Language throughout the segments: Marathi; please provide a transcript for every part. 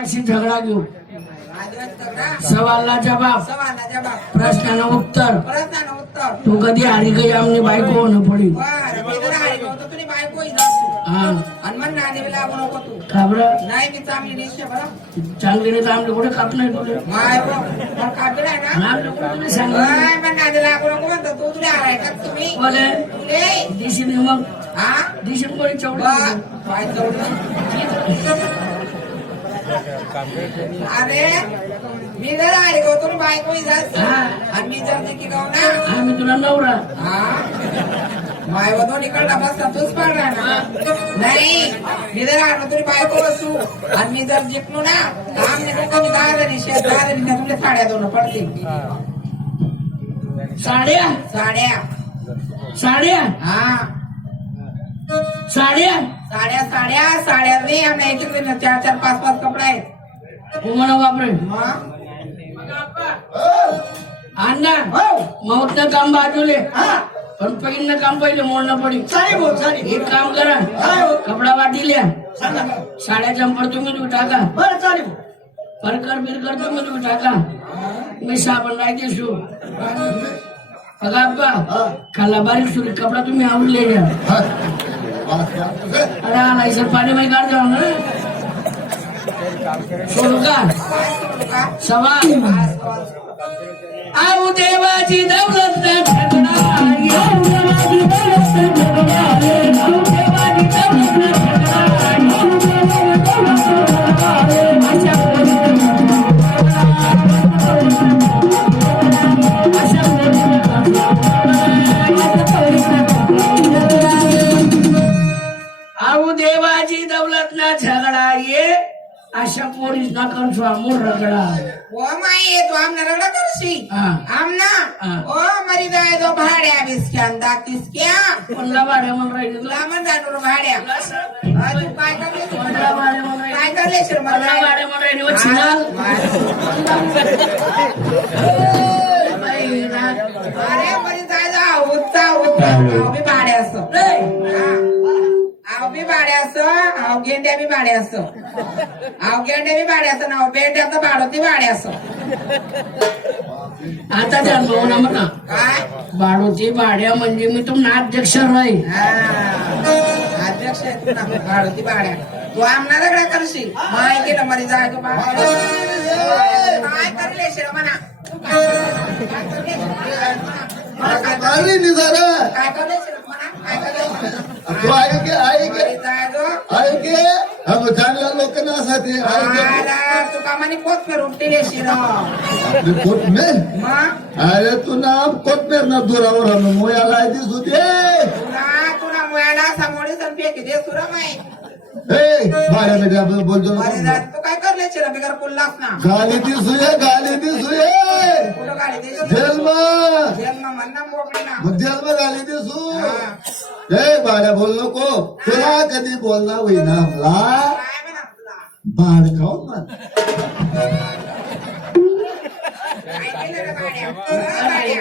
अशी झगडा घेऊ? सवालला सवाला जबाब. प्रश्नानं उत्तर. प्रश्नानं उत्तर तू कधी हारी गई आमने बायको होणं पडी. हा. खबर चांगली नाही तर आमले कुठे काप नाही तुले माय हो मग. बोले हा? दिशील कोणी चौघ? अरे मी जर होतो तुम्ही बायको हा. आणि मी जर जिंकी गाव ना? आम्ही तुला नवरा. हा. माय व दोन्ही कडला बसता तूच पाडला ना नाही मी जर आलो तरी बायको बसू. आणि मी जर जिंकलो ना आमने लोकांनी दहा जणी शेत दहा जणी तुमच्या साड्या दोन पडतील. साड्या? साड्या. साड्या? हा. साड्या? साड्या साड्या साड्या रे आमच्या एक चार चार पाच पाच कपडा आहेत. म्हणा बापरे मग? अण्णा मौतनं काम बाजूले. पण पहिलं काम पहिले मोडणं पडी. साहेब हो साहेब एक काम करा. कपडा वाटिल्या साड्या चंपर तुम्ही टाका. बरं चालेल. परकर बिरकर तुम्ही तुम्ही टाका. मी साबण राहते शू. बघा अप्पा खाल्ला बारीक सुरी कपडा तुम्ही आवडले घ्या अरे आला सर पाणी माही काढ जाऊ ना सोडू का? सवा आऊ देवाची दौलत न देवाची दौलत झगडा ये अशा पोरीस ना कंसवा मोर रगडा. ओ माई तू आमना रगडा करशी. आमना. ओ मरी जाय तो भाड्या बिस्क्यान दातीस क्या? कोणला भाड्या म्हणून राहिली तुला. म्हण जाणूर भाड्या. काय भाड्या काय भाड्या. अरे मरी जाय जा आव बी भाड्या असं. आव गेंड्या बी भाड्या असं. आव गेंड्या बी भाड्या असं. नाव बेंड्याचं भाडोती भाड्या असं. आता त्या भावना म्हणा. काय? बाडोची भाड्या म्हणजे मी तुम्हाला अध्यक्ष राहील. हा. अध्यक्ष आहे तू ना, भाडोती भाड्या. तू आमना रगडा करशील. माय केलं मरी जाय तो भाड्या काय करले शिर म्हणा काय करले? काय करले काय करले तू ऐक ऐक मरी जाय तो ऐक हम चांगल्या लोकांना आला तू उपटेले शिर कोथमेर? अरे तू नाम कोथमेर ना दुरावर हम मोयाला दिसू दे. की ए बेटा बोलतो काय ना दिसू ये गाली दिसू ये कुठं गाडी दे जन्म ना. मग गाली दिसू. हा. ए भाड्या बोल नको. तुला कधी बोलणार होईना मला काय म्हणा तुला बाळ खाऊन. काय केलं रे? अ. अ, भाड्या,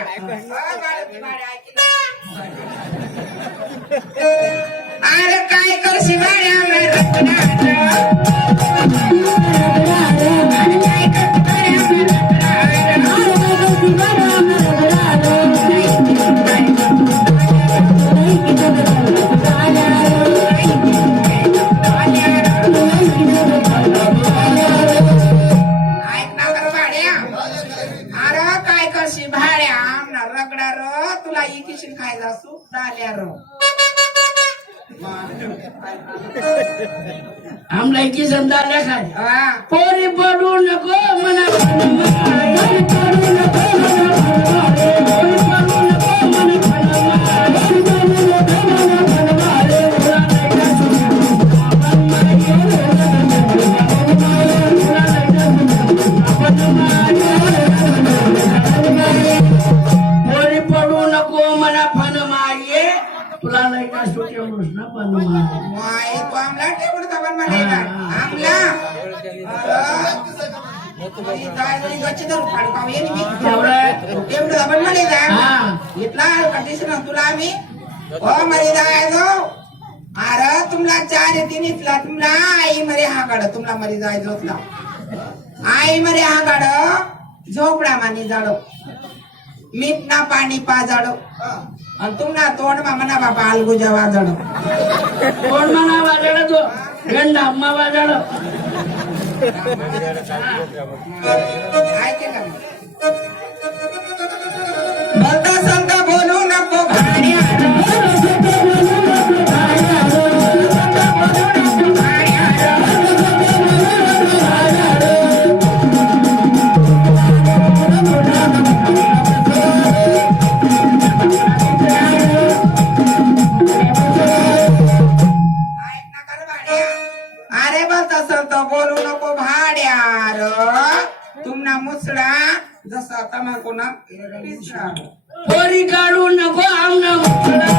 भाड्या, ऐक ना. अरे इथला कंडिशन तुला आम्ही हो मरी जायचो अरे तुमला चार तीन इथला तुमला आई मरे हा काढ तुमला मरे जायचो तुला आई मरे आगाड झोपडा मानी जाडो मीठ ना. पाणी पा जाडो आणि तुमना तोंड मा म्हणा बाबा अलगुजा वाजाडो तोंड म्हणा तो. गंडा अम्मा वाजाडो. ಆಯ್ತು मुसडा जसा तमाकू ना पोरी काढू नको आमना मुसळा.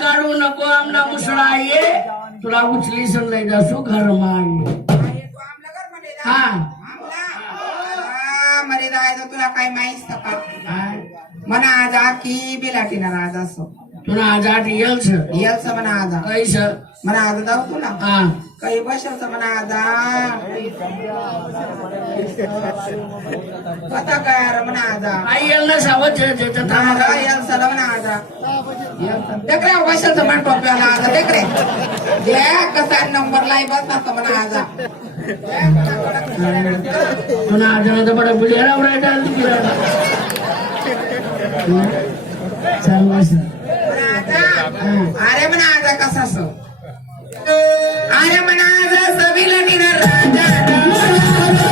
काढू नको आमना मुसळा. ये. तुला उचली सण नाही घर मा कर म्हणे दा. हा आमला? हा, मरे जायचं तुला काय माहीत का? मना आज की बिलाटीना आज असो तुला आजाट येलच येलच म्हणा आजा कैस. म्हणा आज जाऊ तुला. हा. काही बसवच म्हणा आजा कथा काय अरे म्हणा आजा आई सावध त्याच्यात नारा येलसाला म्हणा आजा देखरे बसवच म्हण टोप्याला आजा देखरे दे कसा नंबर लाई बस ना म्हणा आजा पुन्हा आजाराचा बडा बुलियाला उडायचा चाल बस आजा अरे म्हणा आजा कसा सो अरे म्हणा आजा सविला टिनर राजा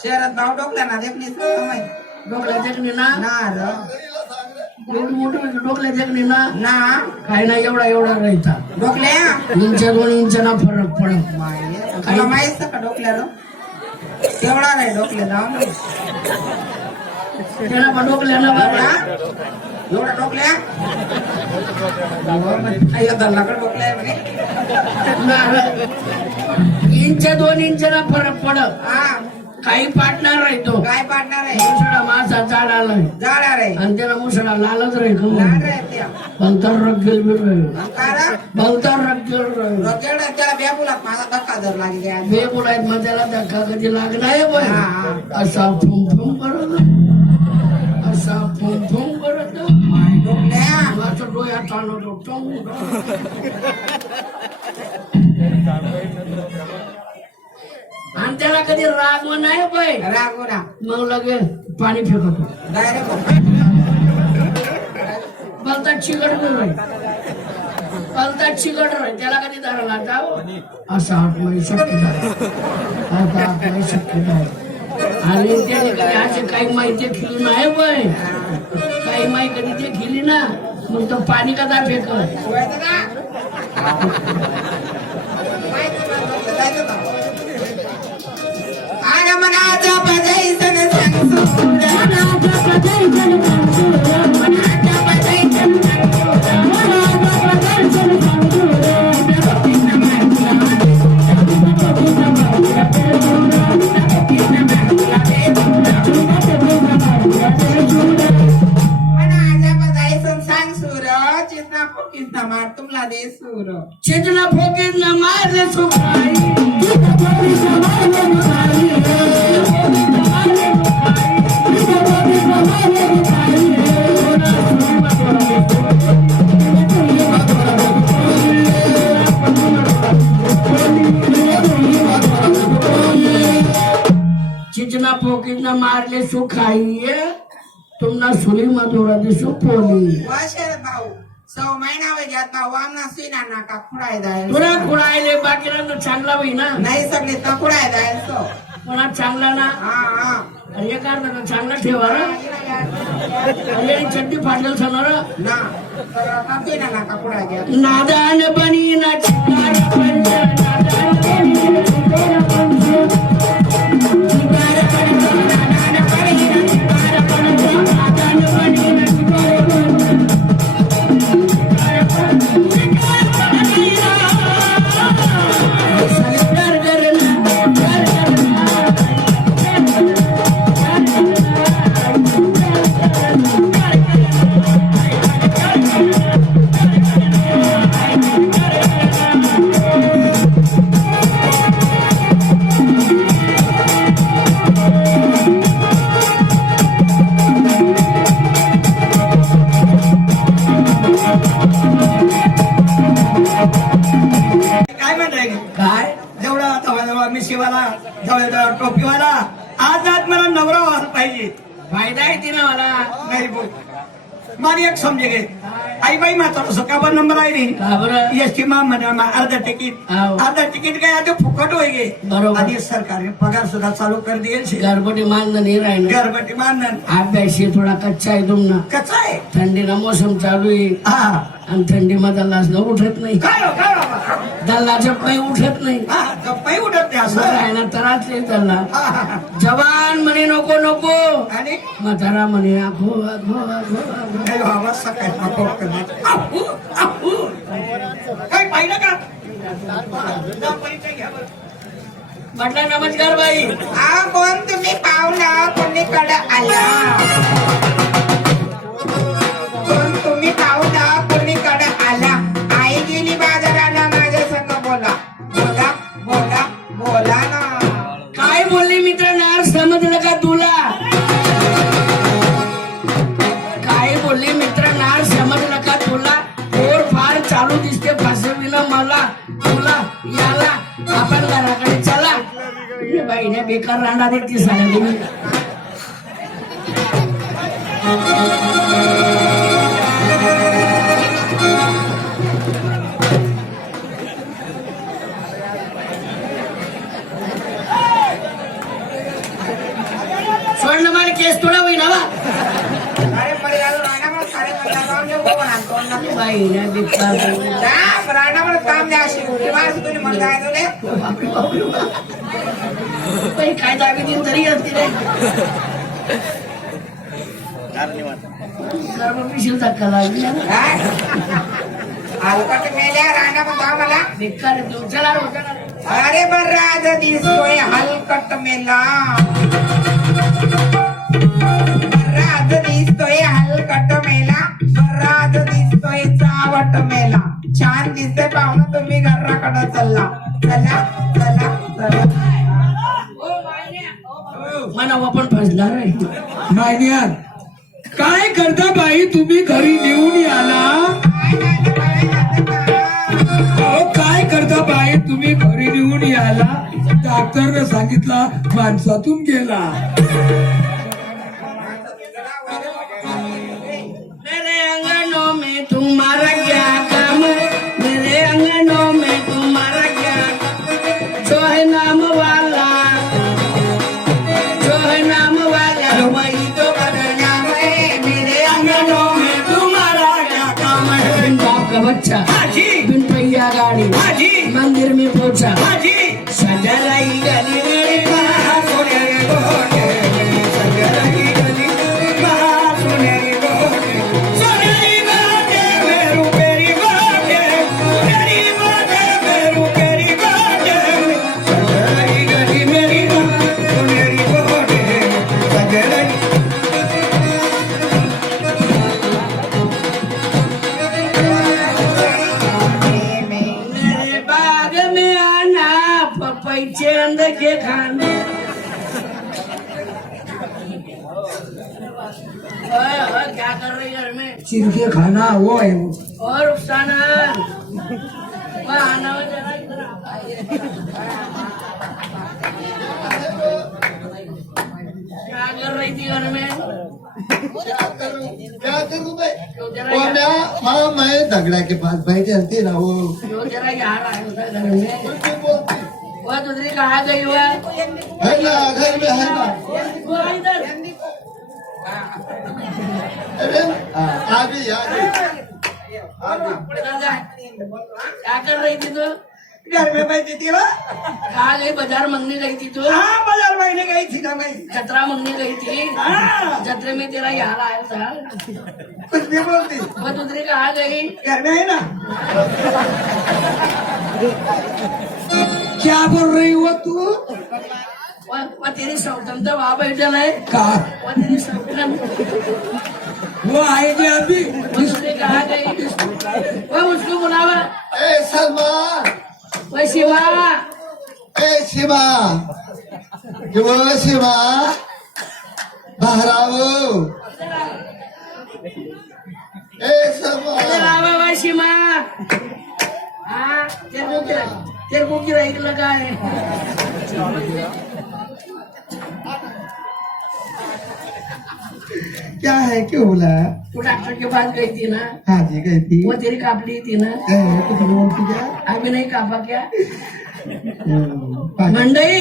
शहरात नाव डोकल्या ना देखली डोकल्या देखणी ना? ना एवढी मोठी डोकल्या देखणी ना? ना. काही ना एवढा एवढा डोकल्या? इंच दोन इंचना फरक पडत. माये, तुला माहीत का डोकल्या तेवढा नाही डोकले जाऊ ना त्याला पण डोकल्यानं बाबा. एवढा? डोकल्या? दल्लाकडे डोकल्या आहे म्हणे. इंच दोन इंचना फरक पडत. हा. काही पाटणार राहतो काय पाडणार आहे? मुसडा मासा झाड आलाय जाणार आहे. आणि त्याला मुसडा लालच राहतो लाड आहे त्या. पंतर रगेल बी राहील. रगेल राहील. रोकेड त्याला बेबुलात माझा धक्का जर लागली बे बोलायत मग त्याला धक्का कधी लागलाय हा, हा. असा फुम फुम करत असा फुम फुम करत डोकल्या. माझं चालवतो टोंग. आणि त्याला कधी राग नाही पाय रागोना मग लगे पाणी फेकतो डायरेक्ट बलता चिकट बलता चिकट त्याला कधी धरला जाव असा आत्मय शक्य आता शक्य आणि त्याने कधी असे काही माहिती खेळली नाही बाय काही माहिती कधी ते खेळली ना मग तो पाणी कदा फेकत शिवायचं का जायचं का आर मनाचा बजायचं न सांगतो मनाचा बजायचं न सांगतो फोकीत न मारले सु खाइए तुमना सुली मधुरा दिसू पोली. वा शरद भाऊ सौ महिना वेळात भाऊ आमना सुईना नाका खुडाय जाय तुला खुणायले बाकीला चांगला होईना नाही सगळे तर खुडाय जाय सो कोणा चांगला ना? हा हा. अरे अर्धा चांगला ठेवा रे. अरे चड्डी फाटलेल सणार ना. तर आता सुईना नाका खुडाय घ्या नादान बनी ना चिकार पंच नादान बनी ना चिकार पंच आई बाई सकाळवर नंबर आहे रे. एस टी मा म्हणा मा अर्धा तिकीट. हाव. अर्धा तिकीट काय आता फुकट होय गे. बरोबर. आधी सरकारने पगार सुद्धा चालू कर देईल शे. घरपटी मानलं नाही राहिलं. घरबटी मानन अभ्यासी थोडा कच्चा आहे तुमना कचा आहे? थंडीला मोसम चालू आहे. हा. आणि थंडीमध्ये दल्लाच उठत नाही. हो, बाबा? दल्लाच्या पायी उठत नाही. हा गप्पाही उठत नाही असं? आहे ना दल्ला. हा, हा, हा. जवान म्हणे नको नको. आणि? म्हातारा म्हणे आखो आखो आखो आखो सकाळी काय पाहिलं का? परिचय घ्या बरं. म्हटलं नमस्कार बाई. हा कोण तुम्ही पाहुणा? कोणीकडे आला? बेकार रांडा देते तुम्ही स्वर्ण मला केस थोडा आणतो ना काम द्या अशी मला काय दिन तरी असते रे. धक्का लागली बेकार. चला रो, चला रो. अरे बर राज दिसतोय हलकट मेला. राज दिसतोय हलकट मेला. राज दिसतोय चावट मेला. छान दिसतंय पाहुणं तुम्ही घराकडे चला चला. चला चला. मनावर पण फसणार आहे मायनियार काय करता बाई? तुम्ही घरी नेऊन याला. काय करता बाई? तुम्ही घरी नेऊन याला. डॉक्टरने सांगितला माणसातून गेला. हाजी बिन पहिया गाड़ी. हाजी मंदिर में पहुंचा हाजी सजा लाई गली अंदर के खाना। ओए, ओए, क्या कर रही है घर में चिरके खाना वो है वो और रुखसाना ओए, आना हो जरा इधर क्या कर रही थी घर में? क्या करूं क्या करूं भाई तो जरा वो मैं मैं दगड़ा के पास बैठी रहती ना वो जो जरा यहाँ आया था घर में? कुछ बोलती। वह दूसरी कहाँ गई हुआ है ना घर में है ना वो इधर अरे हाँ, आ गई आ गई आ गई इधर जा। क्या कर रही थी तू? घर में बैठी थी ना कहाँ गई? बाजार मंगने गई थी तू? हाँ बाजार महीने गई थी ना मैं जतरा मंगने गई थी? हाँ। जतरे में तेरा यहाँ आया था। कुछ भी बोलती वह दूसरी कहाँ गई? घर में है ना। क्या बोल रही हो तू? वह तेरी सौतन तो वहाँ बैठल है का? वह तेरी सौतन वो आएगी अभी। वो दूसरी कहाँ गई। उसको बुलावा। ए शिवा। ए शिवा। ये वो शिवा? बाहर आओ ए सलमा। इधर आवा वह शिवा। हाँ को क्या तेरे को क्या एक लगा है क्या है? क्यों बोला? तू डॉक्टर के पास गई थी ना। हाँ जी गई थी। वो तेरी कापली थी ना। ए, कुछ बोलती क्या अभी नहीं कापा क्या। मंडई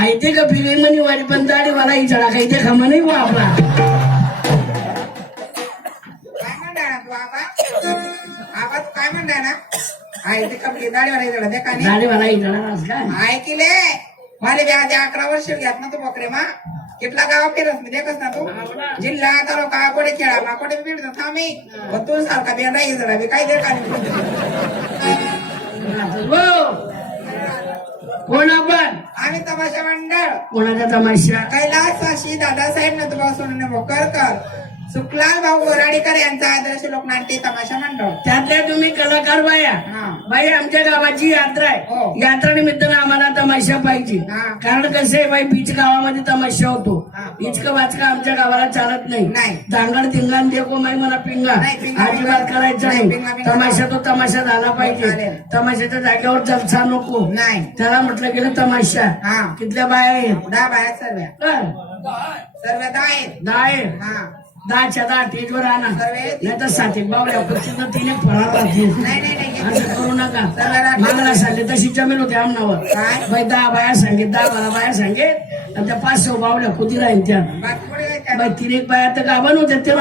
आई ते का फिर मनी वाली पण दाढी वाला ही चढा काही ते खमा नाही बुवा आपला। काय म्हणणार तू तू काय म्हणणार ना आहे ते कपडे दाढीवर नाही. का मला आधी अकरा वर्ष घेत ना तू बकरे मा. कितला गाव फिरस मी देखस ना तू. जिल्हा तालुका कोडे खेळा मा कोडे फिरत. थांबी पण तू सारखा बिया नाही जरा बी काय दे का हो कोण आपण? आम्ही तमाशा मंडळ. कोणाचा तमाशा? कैलास वाशी दादासाहेब नथुभाऊ सोनने भोकरकर सुखलाल भाऊ गोराडीकर यांचा आदर्श लोकनाट्य तमाशा मंडळ त्यातल्या तुम्ही कलाकार बाया हा. बाई आमच्या गावाची यात्रा हो. आहे यात्रा निमित्तानं आम्हाला तमाशा पाहिजे हा. कारण कसं आहे बाई बीच गावामध्ये तमाशा होतो हा. इचकं वाचका आमच्या गावाला चालत नाही नाही. दांगड धिंगाण देखो माई मला पिंगा नाही, पिंगा, अजिबात. करायचं नाही. तमाशा तो तमाशा झाला पाहिजे चालेल. तमाशाच्या जागेवर जलसा नको नाही त्याला म्हटलं गेलं तमाशा हा. कितल्या बाया आहेत दहा बाया सर्व. सर्व दहा आहेत दहा आहेत हा दहाच्या दहा टेजवर आणा. नाही तर साती बावड्या कुठच्या तिने फरार राहतील नाही नाही नाही असं करू नका. मागला सांगले तशी जमीन होती आमनावर? बाई दहा बाया सांगेत दहा बारा बाया सांगेत आणि त्या पाच सहा बावड्या कुती राहील त्या? बाई तीन बाया तर गाभण होत्या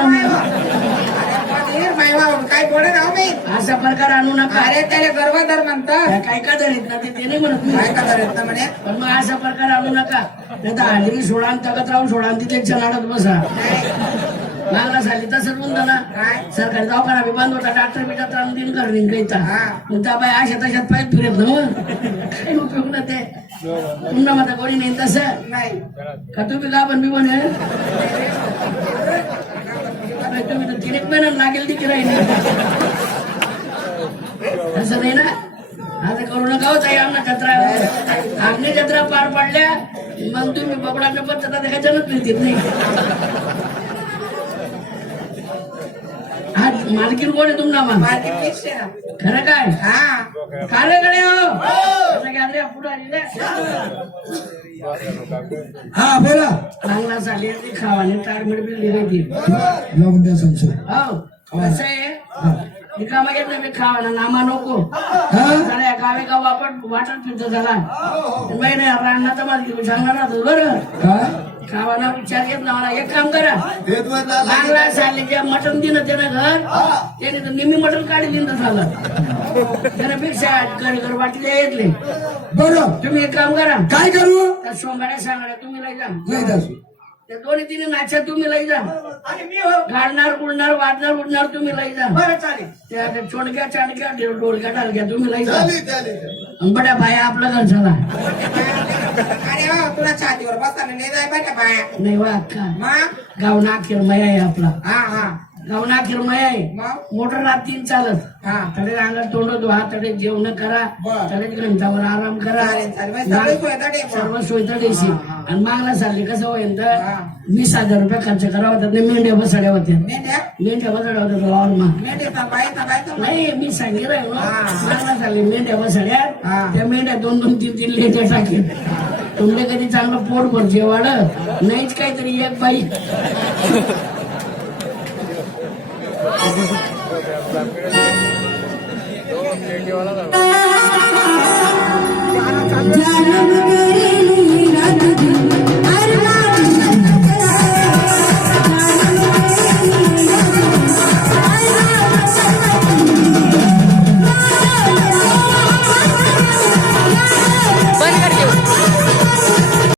बाई बाबा, काय बोलत मी. असा प्रकार आणू नका. अरे त्याला गर्भधर म्हणतात. काय का धरीत ना ते ते नाही म्हणत. काय कदर येत ना म्हणे? पण मग असा प्रकार आणू नका. नाही तर हल्ली सोडा तगत राहून सोडा तिथे चनाडत बसा. मागला झाली तसंच म्हणतो ना काय? सरकारी दवाखाना बी बंद होता डॉक्टर बी जाता आणि दिन करणे कैता हा. मग त्या बाई अशा तशात पाय फिरत ना काय उपयोग ना ते? पुन्हा माझा कोणी नाही तसं नाही. का तुम्ही का पण बी म्हणे बाई, तुम्ही तर तीन महिन्यात लागेल ती राहील तसं नाही ना? आता करू नका हो ताई आमना जत्रा. आमने जत्रा पार पाडल्या मग तुम्ही बबडाच्या पद्धत काय जनत नाही देत नाही आज मालकीन कोण आहे ना खरं काय? हा. कार्याकडे हो. आली ना. हा बोला. चांगला ती खावाने लावून द्या संशय. हो कसं आहे? रिकामा घेत नाही खावाना नामा नको. हा? गावे गाव आपण वाटत फिरतो झाला. तर माझी तुम्ही सांगणार बरं. खावाना विचार येत ना मला एक काम करा. चांगला चालले जे मटण दिलं त्यानं घर त्याने तर निम्मी मटण काढली तर झालं. त्यानं पेक्षा घर घर वाटले येतले. बरं. तुम्ही एक काम करा. काय करू? त्या सोंगाड्या सांगाड्या तुम्ही लई जा. त्या दोन्ही तिने नाच्या तुम्ही लई जा. आणि मी हो गाडणार गुडणार वाजणार उडणार तुम्ही लई जा. बरं चालेल. त्या त्या छोडक्या चाडक्या डोलक्या टालक्या तुम्ही लई जा. बड्या बाया आपला घर झाला तुला छातीवर बसायला? नाही बाया. नाही वा अक्का गाव नाखेर मया आहे आपला. हा हा. गावना किरमय मोटर रात तीन चालत. हा. तडे अंगात तोंड धुवा तडे जेवण करा. तडे ग्रंथावर आराम करा. सर्व सोयता देशी आणि मागला चालले कसं होईल तर. वीस हजार रुपये खर्च करावा होता. नाही मेंढ्या बसड्या होत्या. मेंढ्या? बसड्या होत्या वावर नाही मी सांगितलं. मागला चालले मेंढ्या बसड्या. त्या मेंढ्या दोन दोन तीन तीन लेट्या टाकेल तुमले कधी चांगलं पोट भर जेवाड? नाहीच काहीतरी एक बाई. देवाला जाऊ